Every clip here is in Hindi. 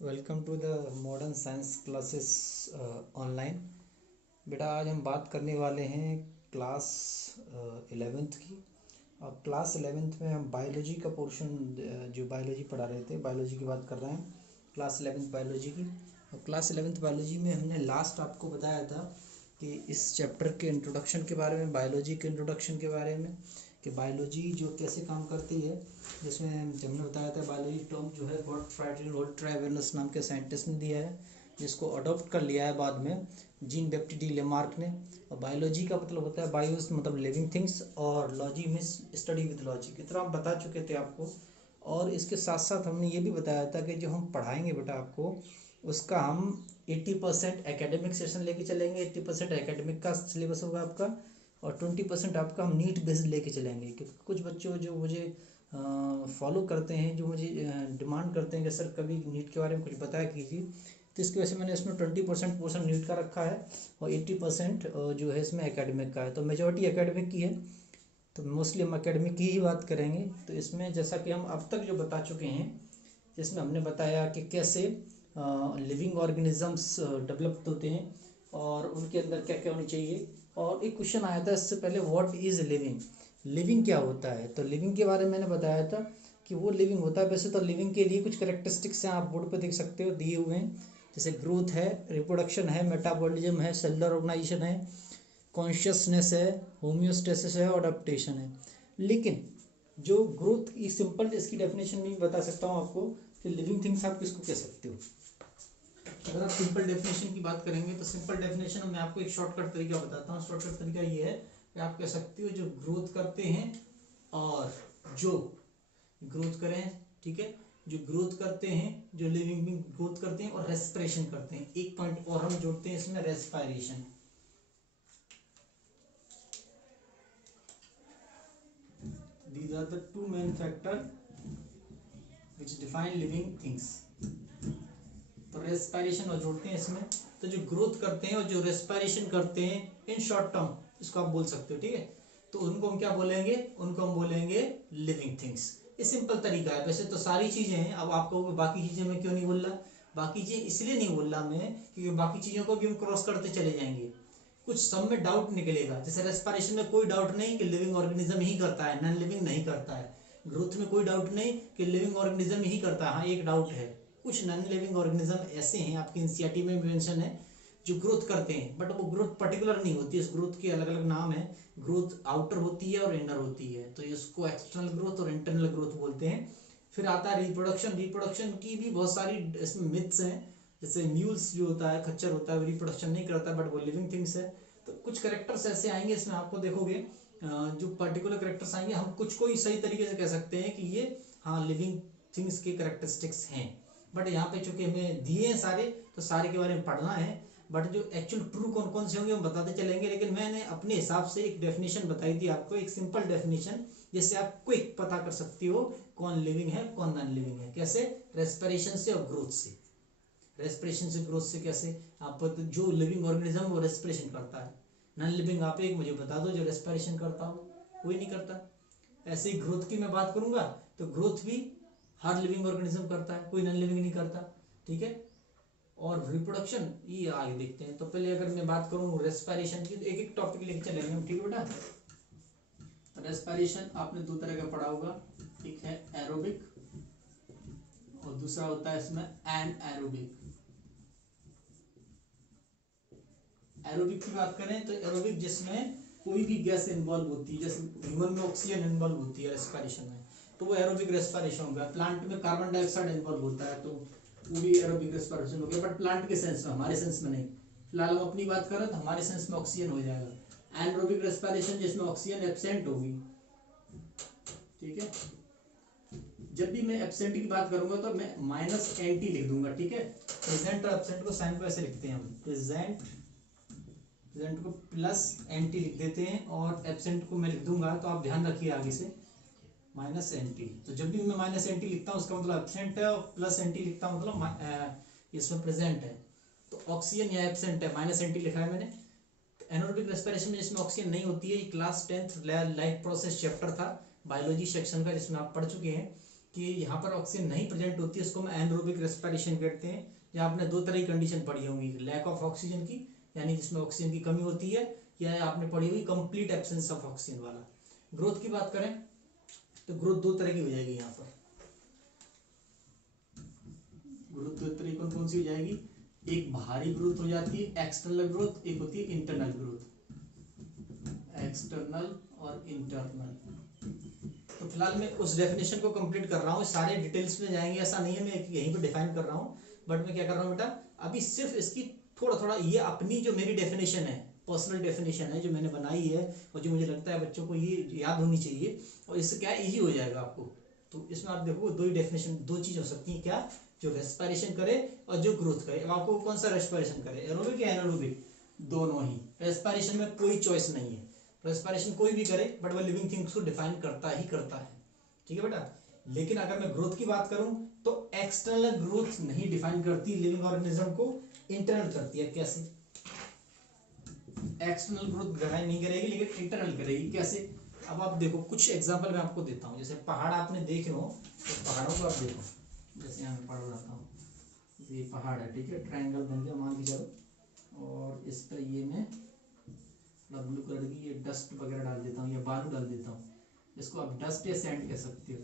Welcome to the modern science classes online. बेटा आज हम बात करने वाले हैं क्लास 11th की। और क्लास 11th में हम बायोलॉजी का पोर्शन जो बायोलॉजी पढ़ा रहे थे बायोलॉजी की बात कर रहे हैं। क्लास 11th बायोलॉजी की। और क्लास 11th बायोलॉजी में हमने लास्ट आपको बताया था कि इस चैप्टर के इंट्रोडक्शन के बारे में, बायोलॉजी के इंट्रोडक्शन के बारे में, कि बायोलॉजी जो कैसे काम करती है, जिसमें हमने बताया था बायोलॉजी टर्म जो है गॉटफ्राइड ट्राइवेनस नाम के साइंटिस्ट ने दिया है, जिसको अडॉप्ट कर लिया है बाद में जीन बैप्टिस्ट डी लेमार्क ने। और बायोलॉजी का मतलब होता है बायोस मतलब लिविंग थिंग्स, और logy means study with logic, इतना हम बता चुके थे आपको। और इसके साथ साथ हमने ये भी बताया था कि जो हम पढ़ाएंगे बेटा आपको, उसका हम 80% एकेडमिक सेशन लेके चलेंगे, 80% एकेडमिक का सिलेबस होगा आपका, और 20% आपका हम नीट बेस्ड लेके चलेंगे। क्योंकि कुछ बच्चों जो मुझे फॉलो करते हैं, जो मुझे डिमांड करते हैं कि सर कभी नीट के बारे में कुछ बताया कीजिए, तो इसकी वजह से मैंने इसमें 20% पोर्शन नीट का रखा है और 80% जो है इसमें एकेडमिक का है। तो मेजॉरिटी एकेडमिक की है, तो मोस्टली हम एकेडमिक की ही बात करेंगे। तो इसमें जैसा कि हम अब तक जो बता चुके हैं, जिसमें हमने बताया कि कैसे लिविंग ऑर्गेनिजम्स डेवलप होते हैं और उनके अंदर क्या क्या होनी चाहिए। और एक क्वेश्चन आया था इससे पहले, व्हाट इज़ लिविंग, लिविंग क्या होता है। तो लिविंग के बारे में मैंने बताया था कि वो लिविंग होता है। वैसे तो लिविंग के लिए कुछ करेक्टरिस्टिक्स हैं, आप बोर्ड पे देख सकते हो, दिए हुए हैं। जैसे ग्रोथ है, रिप्रोडक्शन है, मेटाबॉलिज्म है, सेलुलर ऑर्गेनाइजेशन है, कॉन्शियसनेस है, होम्योस्टेसिस है और अडेप्टेशन है। लेकिन जो ग्रोथ की सिंपल इसकी डेफिनेशन में बता सकता हूँ आपको कि लिविंग थिंग्स आप किसको कह सकते हो। अगर आप सिंपल डेफिनेशन की बात करेंगे तो सिंपल डेफिनेशन मैं आपको एक शॉर्टकट तरीका बताता हूँ। शॉर्टकट तरीका ये है कि आप कह सकते हो जो ग्रोथ करते हैं और जो ग्रोथ करें, ठीक है, जो ग्रोथ करते हैं, जो लिविंग बीइंग ग्रोथ करते हैं और रेस्पिरेशन करते हैं। एक पॉइंट और हम जोड़ते हैं इसमें, respiration. These are the two main factor which define living things। तो रेस्पिरेशन और जोड़ते हैं इसमें। तो जो ग्रोथ करते हैं और जो रेस्पिरेशन करते हैं, इन शॉर्ट टर्म इसको आप बोल सकते हो, ठीक है। तो उनको हम क्या बोलेंगे, उनको हम बोलेंगे लिविंग थिंग्स। ये सिंपल तरीका है। वैसे तो सारी चीजें हैं, अब आपको बाकी चीजें मैं क्यों नहीं बोल रहा, बाकी चीजें इसलिए नहीं बोल रहा मैं क्योंकि बाकी चीजों को भी हम क्रॉस करते चले जाएंगे, कुछ सब में डाउट निकलेगा। जैसे रेस्पिरेशन में कोई डाउट नहीं कि लिविंग ऑर्गेनिज्म ही करता है, नॉन लिविंग नहीं करता है। ग्रोथ में कोई डाउट नहीं कि लिविंग ऑर्गेनिज्म ही करता है। हाँ, एक डाउट है, कुछ नॉन लिविंग ऑर्गेनिज्म ऐसे हैं, आपकी एनसीईआरटी में मेंशन है, जो ग्रोथ करते हैं, बट वो ग्रोथ पर्टिकुलर नहीं होती है। इस ग्रोथ के अलग अलग नाम है, ग्रोथ आउटर होती है और इनर होती है। तो इसको एक्सटर्नल ग्रोथ और इंटरनल ग्रोथ बोलते हैं। फिर आता है रिप्रोडक्शन। रिप्रोडक्शन की भी बहुत सारी इसमें मिथ्स हैं। जैसे म्यूल्स जो होता है, खच्चर होता है, रिप्रोडक्शन नहीं करता बट वो लिविंग थिंग्स है। तो कुछ करेक्टर्स ऐसे आएंगे इसमें, आपको देखोगे जो पर्टिकुलर करेक्टर्स आएंगे, हम कुछ को ही सही तरीके से कह सकते हैं कि ये हाँ लिविंग थिंग्स के करेक्टरिस्टिक्स हैं। बट यहाँ पे चूंकि हमें दिए हैं सारे, तो सारे के बारे में पढ़ना है। बट जो एक्चुअल ट्रू कौन कौन से होंगे हम बताते चलेंगे। लेकिन मैंने अपने हिसाब से एक डेफिनेशन बताई थी आपको, एक सिंपल डेफिनेशन, जिससे आप क्विक पता कर सकती हो कौन लिविंग है कौन नॉन लिविंग है। कैसे, रेस्पिरेशन से और ग्रोथ से। रेस्पिरेशन से ग्रोथ से कैसे, आप जो लिविंग ऑर्गेनिज्म वो रेस्पिरेशन करता है, नॉन लिविंग आप एक मुझे बता दो जो रेस्पिरेशन करता हो, कोई नहीं करता। ऐसे ही ग्रोथ की मैं बात करूंगा तो ग्रोथ भी हर लिविंग ऑर्गेनिज्म करता है, कोई नॉन लिविंग नहीं करता, ठीक है। और रिप्रोडक्शन ये आगे देखते हैं। तो पहले अगर मैं बात करूँ रेस्पिरेशन की, तो एक एक टॉपिक लेके चलेंगे हम, ठीक है बेटा। रेस्पिरेशन आपने दो तरह का पढ़ा होगा, एक है एरोबिक और दूसरा होता है इसमें एनएरोबिक। एरोबिक की बात करें तो एरोबिक जिसमें कोई भी गैस इन्वॉल्व होती है, जैसे ह्यूमन में ऑक्सीजन इन्वॉल्व होती है रेस्पिरेशन में, तो वो एरोबिक रेस्पिरेशन हो गया। प्लांट में कार्बन डाइऑक्साइड इन्वॉल्व होता है तो वो भी एरोबिक रेस्पिरेशन हो गया, बट प्लांट के सेंस में, हमारे सेंस में नहीं। फिलहाल हम अपनी बात करें तो हमारे सेंस में ऑक्सीजन हो जाएगा। एनरोबिक रेस्पिरेशन जिसमें ऑक्सीजन एब्सेंट होगी, ठीक है। जब भी मैं एब्सेंट की बात करूंगा तो मैं -NT लिख दूंगा, ठीक है। प्रेजेंट और एब्सेंट को साइन को ऐसे लिखते हैं हम, प्रेजेंट को +NT लिख देते हैं और एब्सेंट को मैं लिख दूंगा, तो आप ध्यान रखिए आगे से -NT। तो जब भी मैं -NT लिखता हूँ उसका मतलब एब्सेंट है, और +NT लिखता हूँ मतलब इसमें प्रेजेंट है। तो ऑक्सीजन या एब्सेंट है, -NT लिखा है मैंने। एनारोबिक रेस्पिरेशन में जिसमें ऑक्सीजन नहीं होती है, class 10th life process chapter था बायोलॉजी सेक्शन का, जिसमें आप पढ़ चुके हैं। कि यहाँ पर ऑक्सीजन नहीं प्रेजेंट होती है, उसको हम एनरोबिक रेस्पिरेशन कहते हैं। जहाँ आपने दो तरह की कंडीशन पढ़ी होंगी, लैक ऑफ ऑक्सीजन की, यानी जिसमें ऑक्सीजन की कमी होती है, या आपने पढ़ी हुई कंप्लीट एब्सेंस ऑफ ऑक्सीजन वाला। ग्रोथ की बात करें तो ग्रोथ दो तरह की हो जाएगी। यहाँ पर ग्रोथ दो तरह कौन कौन सी हो जाएगी, एक बाहरी ग्रोथ हो जाती है एक्सटर्नल ग्रोथ, एक होती है इंटरनल ग्रोथ, एक्सटर्नल और इंटरनल। तो फिलहाल मैं उस डेफिनेशन को कंप्लीट कर रहा हूँ, सारे डिटेल्स में जाएंगे ऐसा नहीं है, मैं यहीं पे डिफाइन कर रहा हूँ, बट मैं क्या कर रहा हूँ बेटा, अभी सिर्फ इसकी थोड़ा थोड़ा, ये अपनी जो मेरी डेफिनेशन है, पर्सनल डेफिनेशन है जो मैंने बनाई है, और जो मुझे लगता है बच्चों को ये याद होनी चाहिए, और इससे क्या इजी हो जाएगा आपको। तो इसमें आप देखो दो ही डेफिनेशन, दो चीज हो सकती है, क्या, जो रेस्पिरेशन करे और जो ग्रोथ करे। अब आपको कौन सा रेस्पिरेशन करे, एरोबिक या एनारोबिक, दोनों ही। रेस्पिरेशन में कोई चॉइस नहीं है, रेस्पिरेशन कोई भी करे, बट वो लिविंग थिंग्स को डिफाइन करता ही करता है, ठीक है बेटा। लेकिन अगर मैं ग्रोथ की बात करूं तो एक्सटर्नल ग्रोथ नहीं डिफाइन करती लिविंग ऑर्गेनिज्म को, इंटरनल करती है। कैसे, एक्सटर्नल ग्रोथ डिफाइन नहीं करेगी लेकिन इंटरनल करेगी, कैसे। अब आप देखो कुछ एग्जांपल मैं आपको देता हूँ, जैसे पहाड़ आपने देखे हो, तो पहाड़ों को आप देखो, जैसे यहाँ मैं पढ़ रहा हूँ, ये पहाड़ है, ठीक है, ट्रायंगल बन गया मान के चलो, और इस पर ये मैं ब्लू कलर की ये डस्ट वगैरह डाल देता हूँ या बालू डाल देता हूँ, इसको आप डस्ट या सैंड कह सकते हो।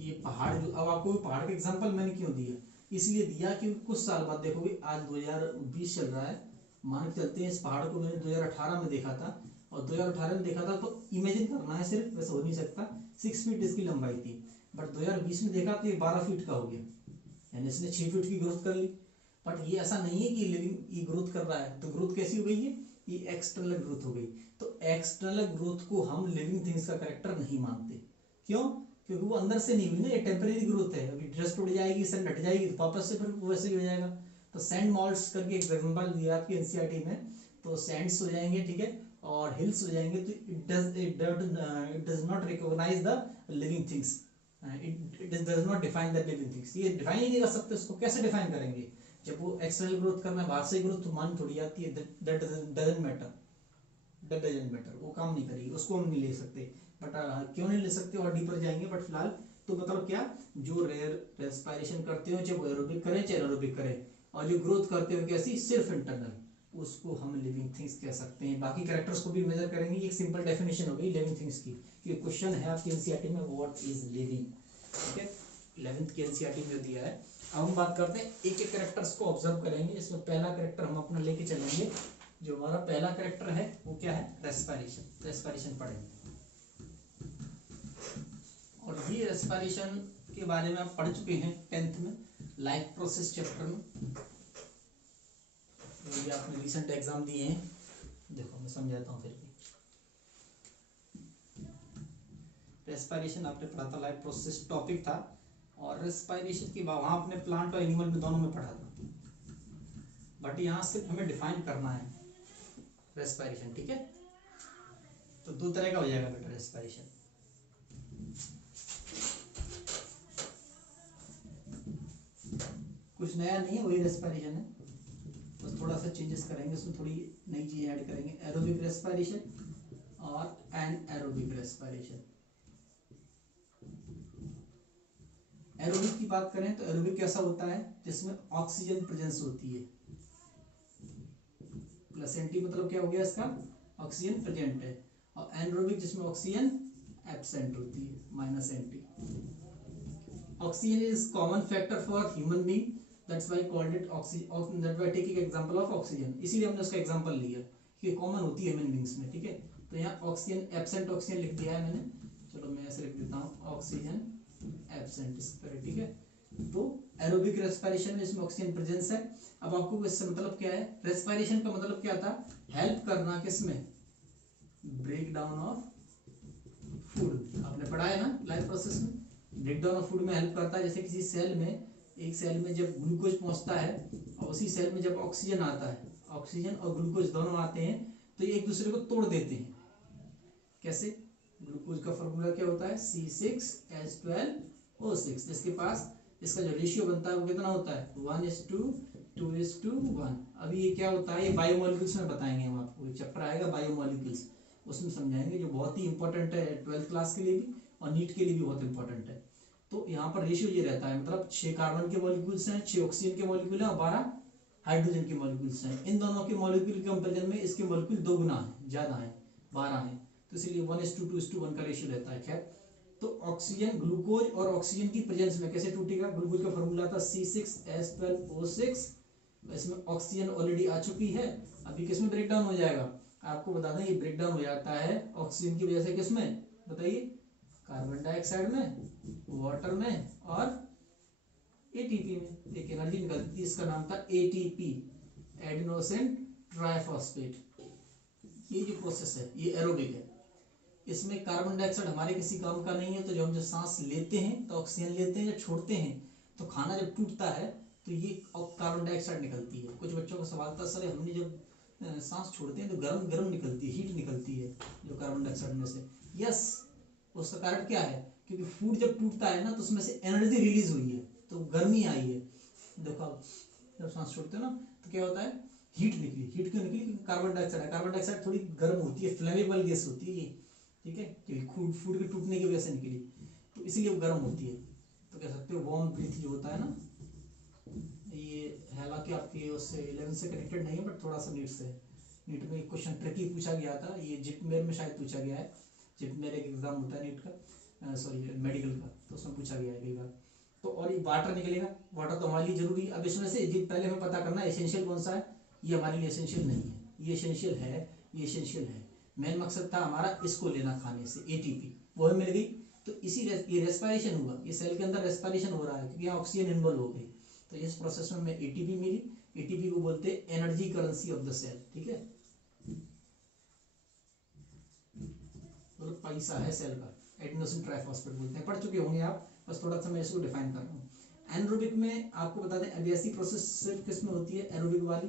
ये पहाड़ जो, अब आपको पहाड़ का एग्जांपल मैंने क्यों दिया, इसलिए दिया कि कुछ साल बाद देखोगे, आज 2020 चल रहा है, मान के चलते हैं इस पहाड़ को मैंने 2018 में देखा था, और 2018 में देखा था तो इमेजिन करना है सिर्फ, वैसे हो नहीं सकता, 6 फीट इसकी लंबाई थी, बट 2020 में देखा तो ये 12 फीट का हो गया, यानी इसने 6 फीट की ग्रोथ कर ली। बट ये ऐसा नहीं है कि लिविंग ये ग्रोथ कर रहा है, तो ग्रोथ कैसी हो गई है, ये एक्सटर्नल ग्रोथ हो गई। तो एक्सटर्नल ग्रोथ को हम लिविंग थिंग्स का कैरेक्टर नहीं मानते, क्यों, क्योंकि वो अंदर से नहीं हुई ना, ये टेम्परेरी ग्रोथ है, अभी डस्ट उड़ जाएगी, सैंड हट जाएगी, तो वापस से फिर वैसे ही हो जाएगा। तो सैंड मॉल्ट्स करके एग्जांपल दिया आपकी एनसीईआरटी में, तो सैंड्स हो जाएंगे, ठीक है, और हिल्स हो जाएंगे, तो it does not recognise the living things, it does not define the living things, ये डिफाइन ही नहीं कर सकते उसको, कैसे डिफाइन करेंगे, जब वो एक्सटर्नल ग्रोथ करना है, बाहर से ग्रोथ तो मान थोड़ी आती है, that doesn't matter, that doesn't matter, वो काम नहीं करेगी, उसको हम नहीं ले सकते। बट क्यों नहीं ले सकते, और डीपर जाएंगे, बट फिलहाल तो मतलब क्या, जो रेस्पिरेशन करते हो, चाहे वो एरोबिक करें चाहे एनारोबिक करें, और जो ग्रोथ करते हो कैसी, सिर्फ इंटरनल, उसको हम लिविंग थिंग्स कह सकते हैं। बाकी कैरेक्टर्स को भी मेजर करेंगे, एक सिंपल डेफिनेशन हो गई लिविंग थिंग्स की, कि क्वेश्चन है आपकी एनसीईआरटी में, व्हाट इज लिविंग, ठीक है, 11th की एनसीईआरटी में दिया है। अब हम बात करते हैं, एक एक कैरेक्टर्स को ऑब्जर्व करेंगे। इसमें पहला कैरेक्टर हम अपना लेके चलेंगे, जो हमारा पहला कैरेक्टर है वो क्या है, रेस्पिरेशन। रेस्पिरेशन पढ़ेंगे, और ये रेस्पिरेशन के बारे में आप पढ़ चुके हैं 10th में, लाइफ प्रोसेस चैप्टर में, ये आपने रिसेंट एग्जाम दिए हैं। देखो मैं समझाता हूँ फिर भी, रेस्पिरेशन आपने पढ़ा था, लाइफ प्रोसेस टॉपिक था, और रेस्पिरेशन की वहाँ आपने प्लांट और एनिमल में दोनों में पढ़ा था, बट यहाँ सिर्फ हमें डिफाइन करना है रेस्पिरेशन, ठीक है। तो दो तरह का हो जाएगा बेटा रेस्पिरेशन, कुछ नया नहीं है, वही रेस्पिरेशन है, बस थोड़ा सा चेंजेस करेंगे, उसमें थोड़ी नई चीज ऐड करेंगे, एरोबिक रेस्पिरेशन और एनारोबिक रेस्पिरेशन। एरोबिक की बात करें तो एरोबिक कैसा होता है, जिसमें ऑक्सीजन प्रेजेंस होती है, प्लस एंटी मतलब क्या हो गया इसका, ऑक्सीजन प्रेजेंट है, और एनारोबिक जिसमें ऑक्सीजन एब्सेंट होती है, minus anti. Oxygen is common factor for human being, that's why called it oxygen, that why taking example of oxygen, इसीलिए हमने उसका एग्जांपल लिया कि कॉमन होती है ह्यूमन बीइंग्स में, ठीक है। तो यहाँ ऑक्सीजन एब्सेंट ऑक्सीजन लिख दिया है मैंने, चलो मैं ऐसे लिख देता हूँ, ऑक्सीजन एब्सेंट इस तरह, ठीक है। तो एरोबिक रेस्पिरेशन में इसमें ऑक्सीजन प्रेजेंस है। अब आपको इससे मतलब क्या है, रेस्पिरेशन का मतलब क्या था, हेल्प करना किसमें, ब्रेक डाउन ऑफ फूड, आपने पढ़ा है ना लाइफ प्रोसेस में, ब्रेक डाउन ऑफ फूड में हेल्प करता है। जैसे किसी सेल में, एक सेल में जब ग्लूकोज पहुंचता है, और उसी सेल में जब ऑक्सीजन आता है, ऑक्सीजन और ग्लूकोज दोनों आते हैं, तो ये एक दूसरे को तोड़ देते हैं। कैसे, ग्लूकोज का फॉर्मूला क्या होता है, C6H12O6, जिसके पास इसका जो रेशियो बनता है वो कितना होता है, 1:2:1। अभी ये क्या होता है, ये बायोमोलिक्यूल्स में बताएंगे हम आपको, एक चैप्टर आएगा बायोमोलिक्यूल्स, उसमें समझाएंगे, जो बहुत ही इंपॉर्टेंट है 12th क्लास के लिए भी, और नीट के लिए भी बहुत इंपॉर्टेंट है। तो यहाँ पर रेशियो ये रहता है, मतलब 6 कार्बन के मॉलिक्यूल्स हैं, 6 ऑक्सीजन के मॉलिक्यूल हैं और 12 हाइड्रोजन के मॉलिक्यूल्स हैं। इन दोनों के मॉलिक्यूल के कंपेरिजन में इसके मॉलिक्यूल 2 गुना है, ज़्यादा है, 12 है, तो इसलिए 1:2:1 का रेशियो रहता है। खैर, तो ऑक्सीजन, ग्लूकोज और ऑक्सीजन की प्रेजेंस में कैसे टूटेगा? ग्लूकोज का फॉर्मूला था C6H12O6, इसमें ऑक्सीजन ऑलरेडी आ चुकी है, अभी किसमें ब्रेक डाउन हो जाएगा? आपको बता दें ये ब्रेक डाउन हो जाता है ऑक्सीजन की वजह से किसमें बताइए? कार्बन डाइऑक्साइड में, वाटर में और एटीपी में। एक एनर्जी निकलती थी, इसका नाम था एटीपी, एडिनोसिन ट्राइफॉस्फेट। ये जो प्रोसेस है ये एरोबिक है, इसमें कार्बन डाइऑक्साइड हमारे किसी काम का नहीं है। तो जब सांस लेते हैं तो ऑक्सीजन लेते हैं, जब छोड़ते हैं तो खाना जब टूटता है तो ये कार्बन डाइऑक्साइड निकलती है। कुछ बच्चों का सवाल था, सर हमने जब सांस छोड़ते हैं तो गर्म गर्म निकलती है, हीट निकलती है जो कार्बन डाइऑक्साइड में से। यस, उसका कारण क्या है? क्योंकि फूड जब टूटता है ना तो उसमें से एनर्जी रिलीज हुई है, तो गर्मी आई है। देखो आप जब सांस छोड़ते हो ना तो क्या होता है? हीट निकली। हीट क्यों निकली? क्योंकि कार्बन डाइऑक्साइड है। कार्बन डाइऑक्साइड थोड़ी गर्म होती है, फ्लेमेबल गैस होती है ये, ठीक है, क्योंकि फूड के टूटने की वजह से निकली, तो इसीलिए वो गर्म होती है। तो कह सकते हो वार्म ब्रीथ जो होता है ना, ये हालांकि आपके उससे 11 से कनेक्टेड नहीं है, बट थोड़ा सा नीट से है। नीट में एक क्वेश्चन ट्रिकी पूछा गया था, ये जिपमेर में शायद पूछा गया है। जिपमेर एक एग्जाम होता है नीट का, सॉरी मेडिकल का, तो उसमें पूछा गया है कई बार। तो और ये वाटर निकलेगा, वाटर तो हमारे लिए जरूरी। अब इसमें से पहले हमें पता करना है एसेंशियल कौन सा है। ये हमारे लिए एसेंशियल नहीं है, ये एसेंशियल है, ये एसेंशियल है। मेन मकसद था हमारा इसको लेना खाने से, एटीपी, वो हमें मिल गई। तो इसी ये रेस्पिरेशन हुआ, ये सेल के अंदर रेस्पिरेशन हो रहा है क्योंकि यहाँ ऑक्सीजन इन्वॉल्व हो गई। तो इस प्रोसेस में हमें एटीपी मिली। एटीपी को बोलते हैं energy currency of the cell, ठीक है, मतलब पैसा है सेल का, एडिनोसिन ट्राइफॉस्फेट बोलते हैं, पढ़ चुके होंगे आप, बस थोड़ा सा मैं इसको डिफाइन कर रहा हूँ। एनरोबिक में आपको बता दें, अब ऐसी प्रोसेस सिर्फ किस में होती है? एरोबिक वाली।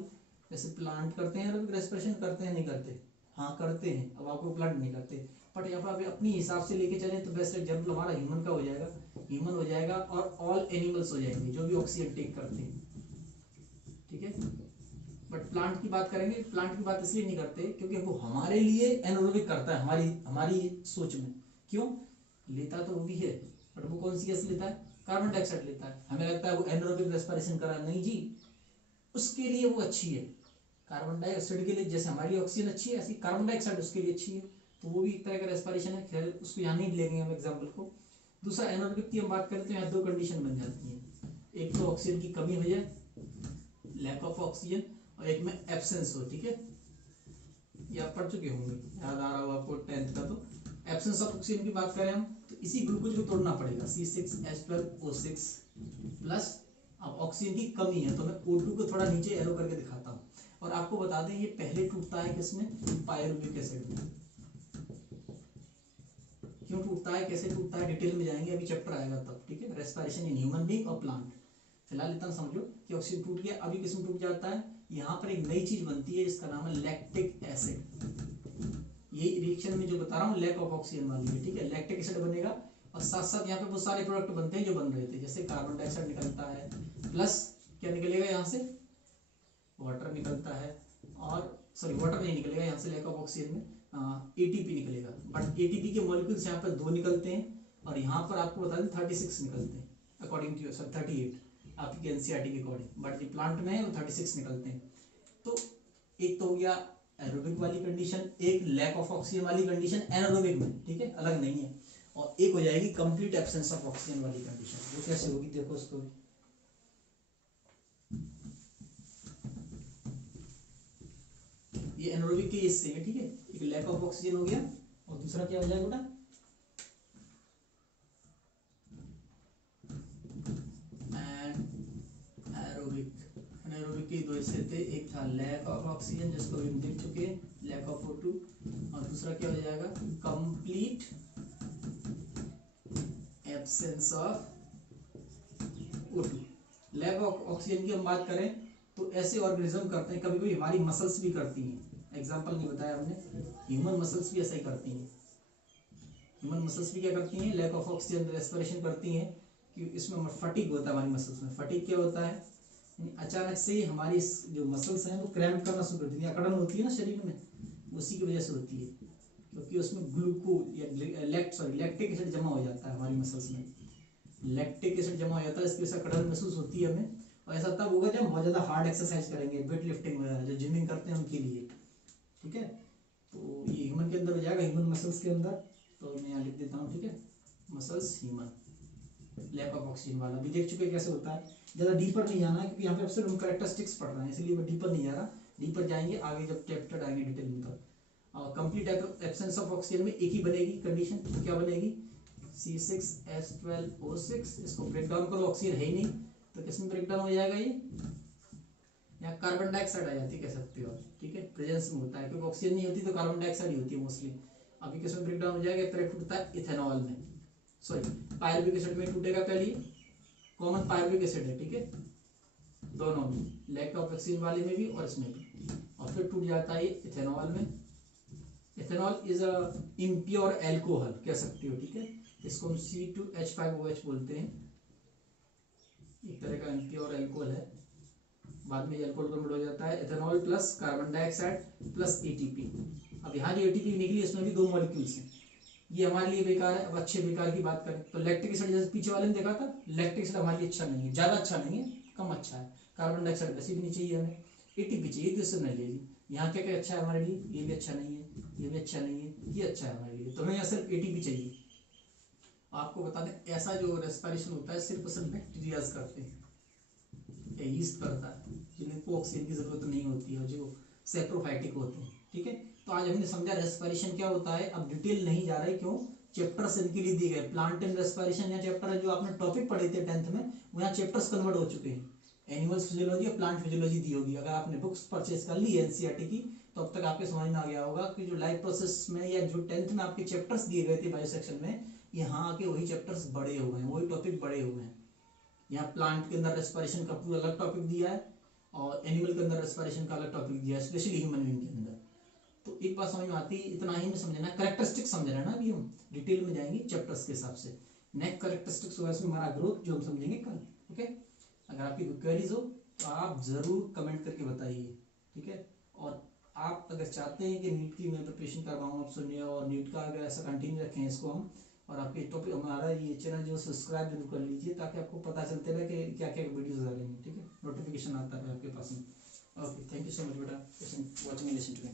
जैसे प्लांट करते हैं एरोबिक रेस्पिरेशन, करते हैं नहीं करते? हाँ करते हैं। अब आपको प्लांट नहीं करते, बट यहाँ पर अपनी हिसाब से लेके चलें तो बेस्ट एग्जाम्पल हमारा ह्यूमन का हो जाएगा, ह्यूमन हो जाएगा और ऑल एनिमल्स हो जाएंगे जो भी ऑक्सीजन टेक करते हैं, ठीक है। बट प्लांट की बात करेंगे, प्लांट की बात इसलिए नहीं करते क्योंकि वो हमारे लिए एनरोबिक करता है, हमारी हमारी सोच में। क्यों लेता तो वो भी है, बट वो कौन सी गैस लेता है? कार्बन डाइऑक्साइड लेता है। हमें लगता है वो एनरोबिक रेस्पिरेशन कर रहा है, नहीं जी, उसके लिए वो अच्छी है। कार्बन डाइऑक्साइड के लिए जैसे हमारी ऑक्सीजन अच्छी है, ऐसी कार्बन डाइऑक्साइड उसके लिए अच्छी है, तो वो भी एक तरह का रेस्पिरेशन है। खैर उसको यहाँ नहीं लेंगे हम एग्जाम्पल को। दूसरा एनरोबिक की हम बात करें तो यहाँ दो कंडीशन बन जाती है, एक तो ऑक्सीजन की कमी हो जाए, लैक ऑफ ऑक्सीजन, और एक में एब्सेंस हो, ठीक है, ये आप पढ़ चुके होंगे, याद आ रहा हो आपको 10th का। तो एब्सेंस ऑफ ऑक्सीजन की बात करें हम तो इसी ग्लूकोज को तोड़ना पड़ेगा, C6H12O6 प्लस। अब ऑक्सीजन की कमी है तो मैं O2 को थोड़ा नीचे एरो करके दिखाता हूँ। और आपको बता दें ये पहले टूटता है किसमें? पायरुविक एसिड में। क्यों टूटता है, कैसे टूटता है, डिटेल में जाएंगे, अभी चैप्टर आएगा तब, ठीक है। रेस्पिरेशन इन ह्यूमन बीइंग और प्लांट। फिलहाल इतना समझो कि ऑक्सीजन टूट गया, अभी किसमें टूट जाता है? यहाँ पर एक नई चीज बनती है जिसका नाम है लैक्टिक एसिड। ये रिएक्शन में जो बता रहा हूँ लैक ऑफ ऑक्सीजन वाली है, ठीक है। लैक्टिक एसिड बनेगा और साथ साथ यहाँ पे बहुत सारे प्रोडक्ट बनते हैं जो बन रहे थे, जैसे कार्बन डाइऑक्साइड निकलता है, प्लस क्या निकलेगा यहाँ से? वाटर निकलता है, और सॉरी वाटर नहीं निकलेगा यहाँ से, लैक ऑफ ऑक्सीजन में एटीपी निकलेगा। बट एटीपी के मॉलिक्यूल्स यहाँ पर 2 निकलते हैं और यहाँ पर आपको बता दें 36 निकलते हैं अकॉर्डिंग टू सर 38 आपकी एनसीईआरटी के अकॉर्डिंग, बट जो प्लांट में है वो 36 निकलते हैं। तो एक तो हो गया एरोबिक वाली कंडीशन, एक लैक ऑफ ऑक्सीजन वाली कंडीशन एनारोबिक में, ठीक है, अलग नहीं है। और एक हो जाएगी कंप्लीट एब्सेंस ऑफ ऑक्सीजन वाली कंडीशन। वो कैसे होगी देखो उसको भी। ये एनारोबिक के इससे है, ठीक है, एक लैक ऑफ ऑक्सीजन हो गया और दूसरा क्या हो जाएगा बेटा? एरोबिक। एनारोबिक के दो हिस्से थे, एक था लैक ऑफ ऑक्सीजन जिसको हम देख चुके हैं, लैक ऑफ O2, और दूसरा क्या हो जाएगा? Complete absence of O2। Lack of oxygen की हम बात करें तो ऐसे ऑर्गेनिज्म करते हैं, कभी कभी हमारी मसल्स भी करती हैं। एग्जाम्पल नहीं बताया हमने, ह्यूमन मसल्स भी ऐसा ही करती हैं। ह्यूमन मसल्स भी क्या करती हैं? लैक ऑफ ऑक्सीजन रेस्पिरेशन करती हैं, कि इसमें फटीग होता है हमारी मसल्स में। फटीग क्या होता है? अचानक से ही हमारी जो मसल्स हैं वो क्रैम्प करना शुरू करती है, अकड़न होती है ना शरीर में, उसी की वजह से होती है। तो जबकि उसमें ग्लूकोज या लैक्टिक एसिड जमा हो जाता है हमारी मसल्स में, लैक्टिक एसिड जमा हो जाता है, इसकी वजह से कड़न महसूस होती है हमें। और ऐसा तब होगा जब हम बहुत ज़्यादा हार्ड एक्सरसाइज करेंगे, वेट लिफ्टिंग वगैरह जो जिमिंग करते हैं उनके लिए, ठीक है। तो ये ह्यूमन के अंदर हो जाएगा, ह्यूमन मसल्स के अंदर। तो मैं यहाँ लिख देता हूँ, ठीक है, muscles human, lack of oxygen वाला भी देख चुके कैसे होता है। ज़्यादा डीपर नहीं जाना है क्योंकि यहाँ पे सिर्फ हम कैरेक्टरिस्टिक्स पढ़ रहे हैं, इसलिए मैं डीपर नहीं जा रहा। डीपर जाएंगे आगे जब चैप्टर आएंगे डिटेल में तब। कंप्लीट एब्सेंस ऑफ ऑक्सीजन में एक ही बनेगी कंडीशन, क्या बनेगी, C6H12O6। इसको ब्रेक डाउन करो, ऑक्सीजन है ही नहीं तो किसमें ब्रेक डाउन हो जाएगा ये, यहाँ कार्बन डाइऑक्साइड आ जाती है, कह सकते हो, ठीक है, प्रेजेंस में होता है क्योंकि ऑक्सीजन नहीं होती तो कार्बन डाइऑक्साइड ही होती है मोस्टली। अभी किसमें ब्रेक डाउन हो जाएगा, पहले टूटता है इथेनॉल में, सॉरी पायरुविक एसिड में टूटेगा पहले, कॉमन पायरुविक एसिड है, ठीक है, दोनों में, लैक ऑफ ऑक्सीजन वाले में भी और इसमें भी, और फिर टूट जाता है इथेनॉल में। Ethanol is a impure alcohol कह सकते हो, ठीक है, इसको हम C2H5OH बोलते हैं, एक तरह का इम्प्योर एल्कोहल है। बाद में एल्कोहल कन्वर्ट हो जाता है, ethanol plus carbon dioxide plus ATP। अब यहाँ जो ATP निकली इसमें भी 2 मॉलिक्यूल्स हैं, ये हमारे लिए बेकार है। अब अच्छे बेकार की बात करें तो लैक्टिक एसिड, जैसे पीछे वाले ने देखा था, लैक्टिक एसिड हमारे लिए अच्छा नहीं है, ज़्यादा अच्छा नहीं है, कम अच्छा है। कार्बन डाइऑक्साइड वैसे भी नहीं चाहिए हमें, ATP चाहिए तो इससे नहीं लीजिए। यहाँ क्या क्या अच्छा है हमारे लिए, ये भी अच्छा नहीं है, ये भी अच्छा नहीं है, ये अच्छा है हमारे लिए, तो हमें यहाँ सिर्फ ATP चाहिए। आपको बता दें ऐसा जो रेस्पिरेशन होता है सिर्फ बैक्टीरियाज करते हैं, यीस्ट करता है, जिनको ऑक्सीजन की जरूरत नहीं होती है, जो सेप्रोफाइटिक होते हैं, ठीक है। तो आज हमने समझा रेस्पिरेशन क्या होता है। अब डिटेल नहीं जा रहा है, क्यों, चैप्टर्स इनके लिए दिए गए, प्लांट एंड रेस्पिरेशन या चैप्टर है जो आपने टॉपिक पढ़े थे 10th में, वो यहाँ चैप्टर्स कन्वर्ट हो चुके हैं। एनिमल्स फिजियोलॉजी और प्लांट फिजियोलॉजी दी होगी, अगर आपने बुक्स परचेज कर ली NCERT की तो अब तक आपके समझ में आ गया होगा कि जो लाइफ प्रोसेस में या जो 10th में आपके चैप्टर्स दिए गए थे बायो सेक्शन में, यहाँ आके वही चैप्टर्स बड़े हुए हैं, वही टॉपिक बड़े हुए हैं। यहाँ प्लांट के अंदर रेस्पिरेशन का पूरा अलग टॉपिक दिया है और एनिमल के अंदर रेस्पिरेशन का अलग टॉपिक दिया है, स्पेशली ह्यूमन बीइंग के अंदर। तो एक बात समझ में आती है, इतना ही में समझना, कैरेक्टरिस्टिक समझ रहे हैं ना, अभी हम डिटेल में जाएंगे चैप्टर्स के हिसाब से। नेक्स्ट कैरेक्टरिस्टिक्स होगा इसमें हमारा ग्रोथ, जो हम समझेंगे कल, ओके। अगर आपकी कोई क्वेरीज हो तो आप जरूर कमेंट करके बताइए, ठीक है। और आप अगर चाहते हैं कि नीट की मैं प्रिपरेशन करवाऊँ आप सुनिए, और नीट का अगर ऐसा कंटिन्यू रखें इसको हम, और आपके टॉपिक हमारा ये चैनल जो सब्सक्राइब जरूर कर लीजिए ताकि आपको पता चलते रहे कि क्या क्या वीडियोस आ रही हैं, ठीक है, नोटिफिकेशन आता है आपके पास में। Okay, thank you so much बेटा, watching and listening to me.